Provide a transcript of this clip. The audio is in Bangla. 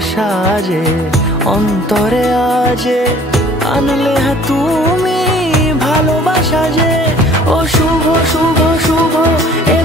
সাজে অন্তরে আজে আনলে তুমি ভালোবাসা যে। ও শুভ শুভ শুভ এ